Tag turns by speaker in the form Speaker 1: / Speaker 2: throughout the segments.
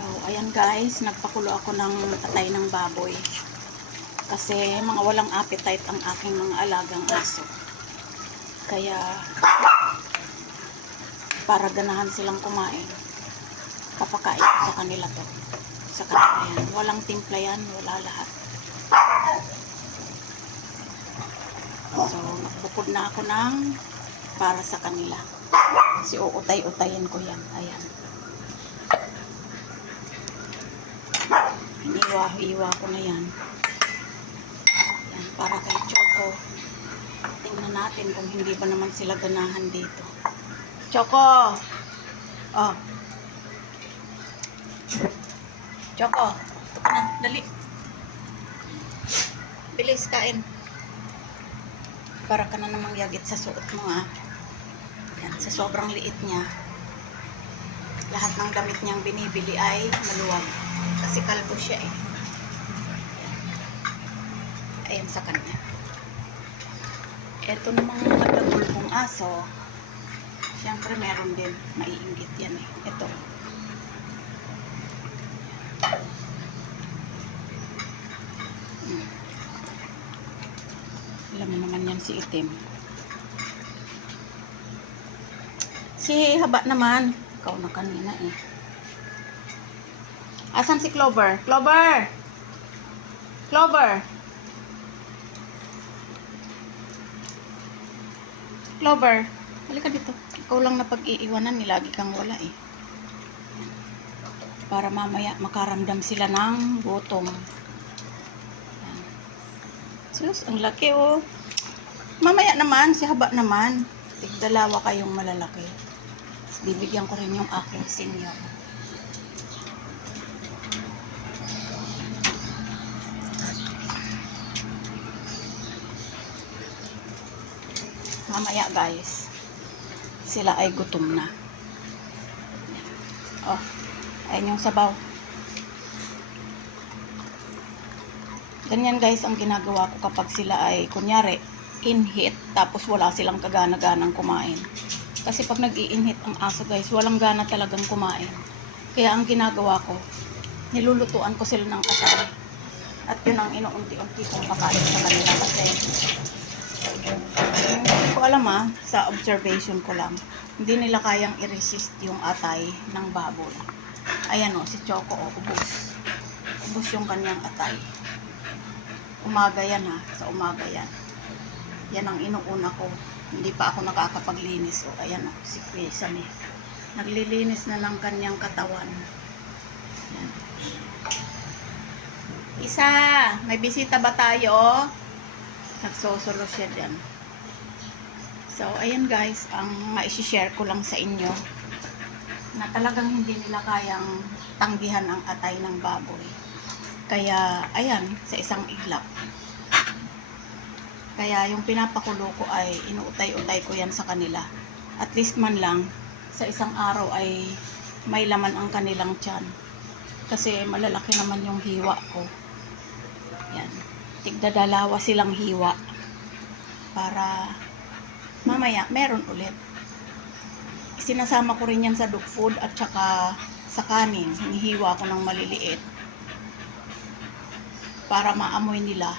Speaker 1: So, ayan guys, nagpakulo ako ng atay ng baboy. Kasi mga walang appetite ang aking mga alagang aso. Kaya, para ganahan silang kumain, papakain ko sa kanila to. Sa kanila yan. Walang timpla yan, wala lahat. So, nagbukod na ako ng para sa kanila. Kasi uutay-utayin ko yan. Ayan. Iniwa-iwa ko na yan. Yan, para kay Choco. Tingnan natin kung hindi ba naman sila ganahan dito. Choco! Oh. Choco, ito na. Dali. Bilis, kain. Para ka na namang yagit sa suot mo nga. Yan, sa sobrang liit niya. Lahat ng damit niyang binibili ay maluwag. Kasi kalbo siya eh. Ayan sa kanya. Ito namang matagulpong aso. Siyempre meron din. Maiinggit yan eh. Ito. Hmm. Alam naman yan si Itim. Si Haba naman. Ikaw na kanina eh. Asan si Clover? Clover! Clover! Clover, halika dito. Ikaw lang na pag-iiwanan ni lagi kang wala eh. Para mamaya makaramdam sila ng gutom. Sus, ang laki oh. Mamaya naman, si haba naman. Tigdalawa kayong malalaki. Bibigyan ko rin yung aking senior. Mamaya guys sila ay gutom na. Oh ayun yung sabaw. Ganyan guys ang ginagawa ko kapag sila ay kunyari inhit tapos wala silang kagana-ganang kumain. Kasi pag nag-i-inhit ang aso guys walang gana talagang kumain. Kaya ang ginagawa ko nilulutuan ko sila ng kasari at yun ang inuunti-unti kong pakain sa kanila kasi hindi ko alam ah, sa observation ko lang. Hindi nila kayang i-resist yung atay ng baboy. Ayan o, si Choco o, ubos. Ubos yung kanyang atay. Umaga yan ha, sa umaga yan. Yan ang inuuna ko. Hindi pa ako nakakapaglinis. O, ayan o, si Kuya eh. Naglilinis na ng kanyang katawan. Yan. Isa, may bisita ba tayo? Nagsosolo siya dyan. So, ayan guys, ang maisishare ko lang sa inyo na talagang hindi nila kayang tanggihan ang atay ng baboy. Kaya, ayan, sa isang iglap. Kaya yung pinapakulo ko ay inuutay-utay ko yan sa kanila. At least man lang, sa isang araw ay may laman ang kanilang tiyan. Kasi malalaki naman yung hiwa ko. Tigdadalawa silang hiwa para mamaya meron ulit. Sinasama ko rin yan sa dog food at saka sa kanin. Hinihiwa ko ng maliliit para maamoy nila.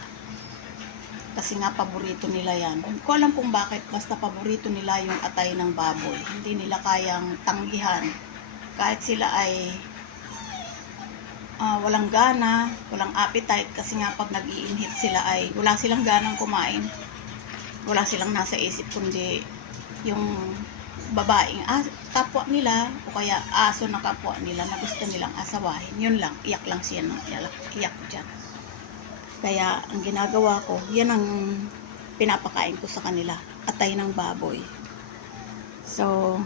Speaker 1: Kasi nga paborito nila yan. Hindi ko alam kung bakit basta paborito nila yung atay ng baboy. Hindi nila kayang tanggihan. Kahit sila ay ah, walang gana, walang appetite kasi nga pag nag-iinhit sila ay wala silang ganang kumain. Wala silang nasa isip kundi yung babaeng ah, kapwa nila o kaya aso na kapwa nila na gusto nilang asawahin. Yun lang, iyak lang siya ng iyak, iyak dyan. Kaya ang ginagawa ko, yan ang pinapakain ko sa kanila, atay ng baboy. So,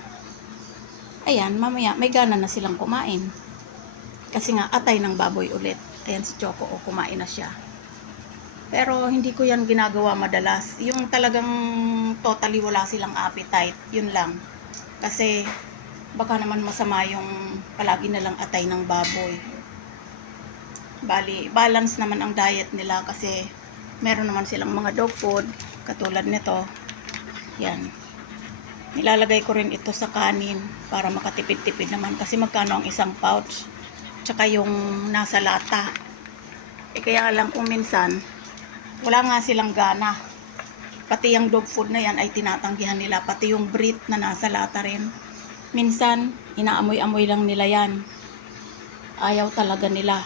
Speaker 1: ayan, mamaya may gana na silang kumain. Kasi nga, atay ng baboy ulit. Ayan si Choco, o kumain na siya. Pero hindi ko yan ginagawa madalas. Yung talagang totally wala silang appetite, yun lang. Kasi baka naman masama yung palagi na lang atay ng baboy. Bali, balance naman ang diet nila kasi meron naman silang mga dog food, katulad nito. Yan. Nilalagay ko rin ito sa kanin para makatipid-tipid naman kasi magkano ang isang pouch? Tsaka yung nasa lata. Eh kaya lang kung minsan, wala nga silang gana. Pati yung dog food na yan ay tinatanggihan nila. Pati yung breed na nasa lata rin. Minsan, inaamoy-amoy lang nila yan. Ayaw talaga nila.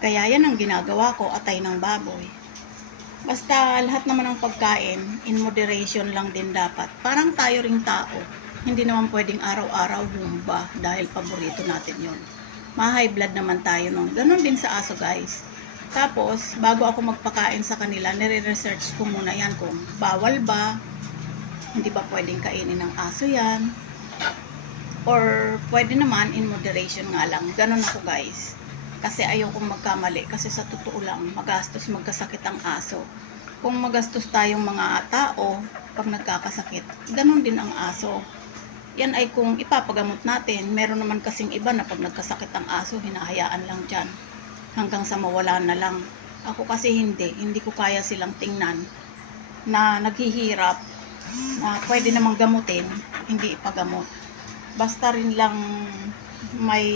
Speaker 1: Kaya yan ang ginagawa ko, atay ng baboy. Basta lahat naman ng pagkain, in moderation lang din dapat. Parang tayo ring tao. Hindi naman pwedeng araw-araw humba dahil paborito natin yon. Ma-high blood naman tayo nun. Ganon din sa aso guys. Tapos, bago ako magpakain sa kanila, nire-research ko muna yan kung bawal ba, hindi ba pwedeng kainin ng aso yan, or pwede naman in moderation nga lang. Ganon ako guys. Kasi ayokong magkamali. Kasi sa totoo lang, magastos magkasakit ang aso. Kung magastos tayong mga tao, pag nagkakasakit, ganon din ang aso. Yan ay kung ipapagamot natin. Meron naman kasing iba na pag nagkasakit ang aso, hinahayaan lang dyan. Hanggang sa mawala na lang. Ako kasi hindi. Hindi ko kaya silang tingnan na naghihirap na pwede namang gamutin, hindi ipagamot. Basta rin lang may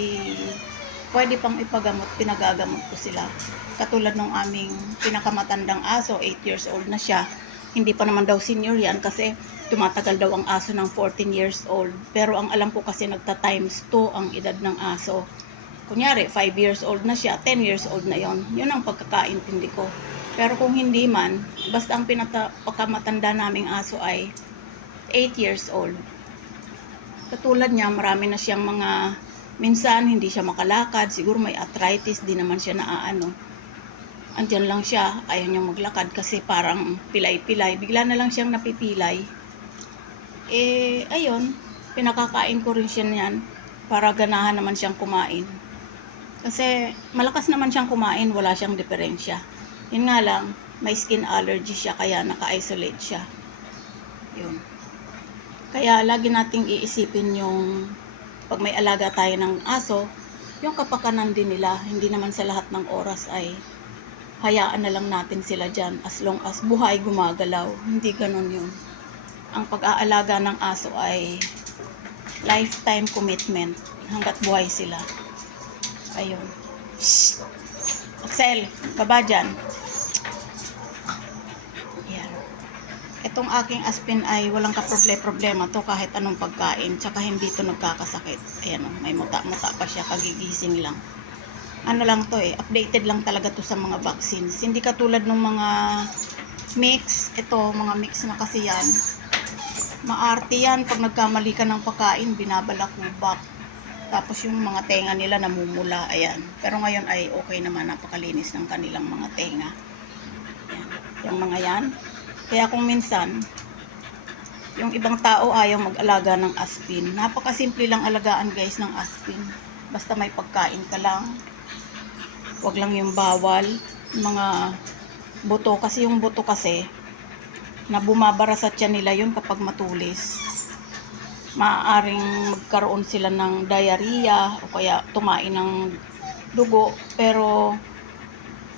Speaker 1: pwede pang ipagamot, pinagagamot ko sila. Katulad ng aming pinakamatandang aso, 8 years old na siya. Hindi pa naman daw senior yan kasi tumatagal daw ang aso ng 14 years old. Pero ang alam ko kasi nagta times 2 ang edad ng aso. Kunyari, 5 years old na siya, 10 years old na yon. Yun ang pagkakaintindi ko. Pero kung hindi man, basta ang pinakamatanda naming aso ay 8 years old. Katulad niya, marami na siyang mga, minsan hindi siya makalakad, siguro may arthritis, di naman siya naaano. Andyan lang siya, ayaw niyang maglakad kasi parang pilay-pilay. Bigla na lang siyang napipilay. Eh, ayun, pinakakain ko rin siya niyan para ganahan naman siyang kumain. Kasi malakas naman siyang kumain, wala siyang diferensya. Yun nga lang, may skin allergy siya kaya naka-isolate siya. Yun. Kaya lagi nating iisipin yung pag may alaga tayo ng aso, yung kapakanan din nila, hindi naman sa lahat ng oras ay hayaan na lang natin sila dyan as long as buhay gumagalaw. Hindi ganun yun. Ang pag-aalaga ng aso ay lifetime commitment hanggat buhay sila. Ayun. Shh! Axel, baba dyan. Yan. Itong aking aspin ay walang kaproble-problema to kahit anong pagkain. Tsaka hindi to nagkakasakit. Ayan o, may muta-muta pa siya, kagigising lang. Ano lang to eh, updated lang talaga to sa mga vaccines. Hindi katulad ng mga mix. Ito, mga mix na kasi yan. Maarte yan. Pag nagkamali ka ng pagkain, binabalakubak. Tapos yung mga tenga nila namumula, ayan. Pero ngayon ay okay naman, napakalinis ng kanilang mga tenga. Ayan. Yung mga yan. Kaya kung minsan, yung ibang tao ayaw mag-alaga ng aspin. Napakasimple lang alagaan guys ng aspin. Basta may pagkain ka lang. Huwag lang yung bawal. Mga buto. Kasi yung buto kasi, na bumabara sa tiyan nila yun kapag matulis. Maaaring magkaroon sila ng diarrhea o kaya tumain ng dugo. Pero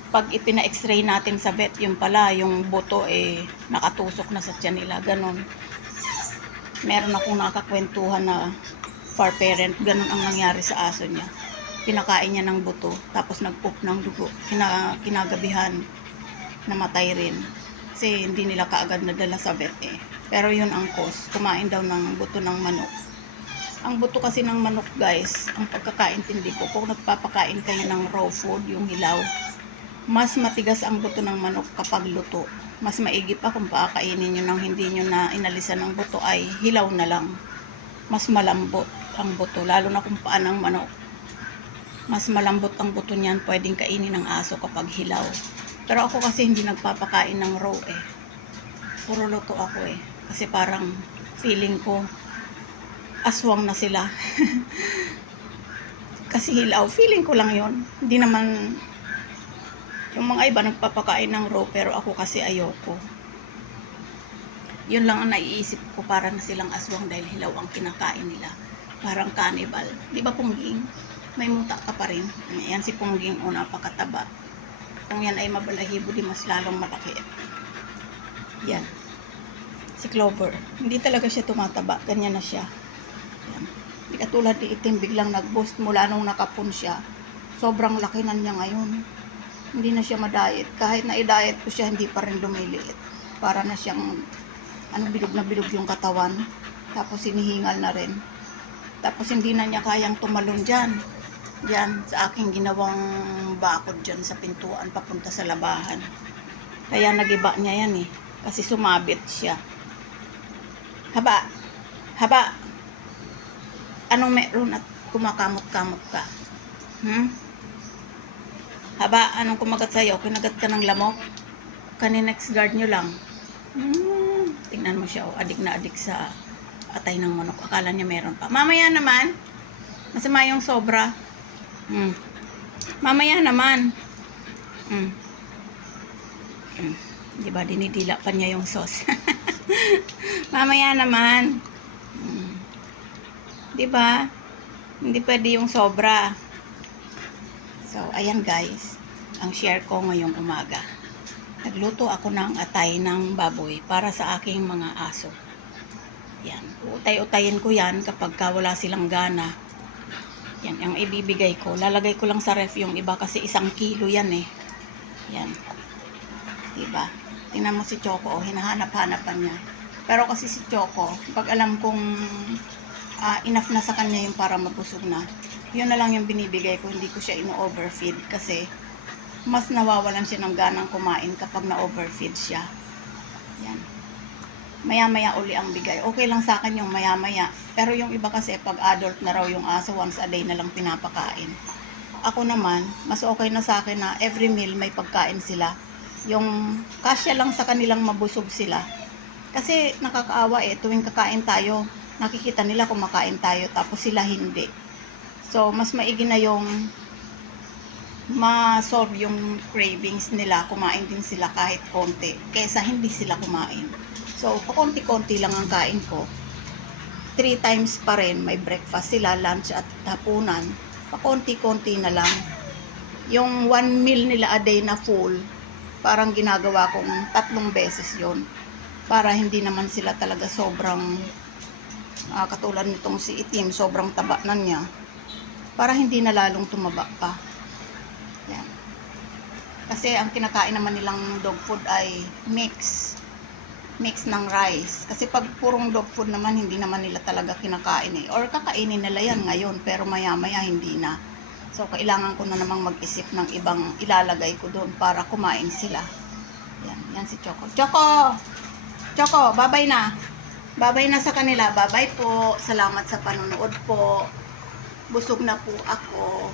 Speaker 1: pag ipina-x-ray natin sa vet yung pala yung buto eh nakatusok na sa tiyan nila. Ganon. Meron akong nakakwentuhan na far parent. Ganon ang nangyari sa aso niya. Pinakain niya ng buto tapos nagpoop ng dugo. Kina, kinagabihan. Namatay rin kasi hindi nila kaagad nadala sa vet eh pero yun ang cause. Kumain daw ng buto ng manok. Ang buto kasi ng manok guys, ang pagkakaintindi ko, kung nagpapakain kayo ng raw food, yung hilaw, mas matigas ang buto ng manok kapag luto. Mas maigi pa kung pakakainin nyo nang hindi nyo na inalisan ng buto ay hilaw na lang. Mas malambot ang buto, lalo na kung paan ng manok. Mas malambot ang buto niyan, pwedeng kainin ng aso kapag hilaw. Pero ako kasi hindi nagpapakain ng raw eh. Puro luto ako eh. Kasi parang feeling ko aswang na sila. Kasi hilaw, feeling ko lang yon Hindi naman yung mga iba nagpapakain ng raw pero ako kasi ayoko. Yun lang ang naiisip ko para na silang aswang dahil hilaw ang kinakain nila. Parang cannibal. Di ba pungging? May muta ka pa rin. Yan si pungging o napakataba. Kung yan ay mabalahibo, di mas lalong malaki. Yan si Clover. Hindi talaga siya tumataba. Ganyan na siya. Yan. Hindi katulad ni Itim biglang nag-boost mula nung nakapon siya. Sobrang laki na niya ngayon. Hindi na siya ma-diet. Kahit na i-diet ko siya, hindi pa rin lumiliit. Para na siyang, ano, bilog na bilog yung katawan. Tapos hinihingal na rin. Tapos hindi na niya kayang tumalon dyan. Diyan, sa aking ginawang bakod dyan sa pintuan papunta sa labahan. Kaya nagiba niya yan eh. Kasi sumabit siya. Haba. Haba. Anong meron at kumakamot-kamot ka? Hmm? Haba, anong kumagat sa'yo? Kinagat ka ng lamok? Kani next guard nyo lang. Hmm. Tingnan mo siya, oh, adik na adik sa atay ng manok. Akala niya meron pa. Mamaya naman, masama yung sobra. Hmm. Mamaya naman. Hmm. Hmm. Di ba, dinidila pa niya yung sauce. Mamaya naman. Hmm. Di ba? Hindi pwede yung sobra. So, ayan guys. Ang share ko ngayong umaga. Nagluto ako ng atay ng baboy para sa aking mga aso. Yan. Utay-utayin ko yan kapag ka wala silang gana. Yan, ang ibibigay ko. Lalagay ko lang sa ref yung iba kasi isang kilo yan eh. Yan. Diba? Tingnan mo si Choco, oh, hinahanap-hanapan niya. Pero kasi si Choco, pag alam kong ah, enough na sa kanya yung para mabusog na, yun na lang yung binibigay ko, hindi ko siya ino-overfeed kasi mas nawawalan siya ng ganang kumain kapag na-overfeed siya. Yan. Maya-maya uli ang bigay. Okay lang sa akin yung maya-maya. Pero yung iba kasi pag adult na raw yung aso, once a day na lang pinapakain. Ako naman, mas okay na sa akin na every meal may pagkain sila. Yung kasya lang sa kanilang mabusog sila. Kasi nakakaawa eh, tuwing kakain tayo, nakikita nila kumakain tayo, tapos sila hindi. So, mas maigi na yung ma-solve yung cravings nila, kumain din sila kahit konti, kesa hindi sila kumain. So, pakonti-konti lang ang kain ko. Three times pa rin, may breakfast sila, lunch at hapunan. Pakonti-konti na lang. Yung one meal nila a day na full, parang ginagawa kong tatlong beses yon para hindi naman sila talaga sobrang ah, katulad nitong si Itim, sobrang taba na niya para hindi na lalong tumaba pa. Yan. Kasi ang kinakain naman nilang dog food ay mix. Mix ng rice. Kasi pag purong dog food naman, hindi naman nila talaga kinakain eh. Or kakainin nila yan ngayon, pero maya-maya hindi na. So, kailangan ko na namang mag-isip ng ibang ilalagay ko doon para kumain sila. Yan, yan si Choco. Choco! Choco, babay na. Babay na sa kanila. Babay po. Salamat sa panonood po. Busog na po ako.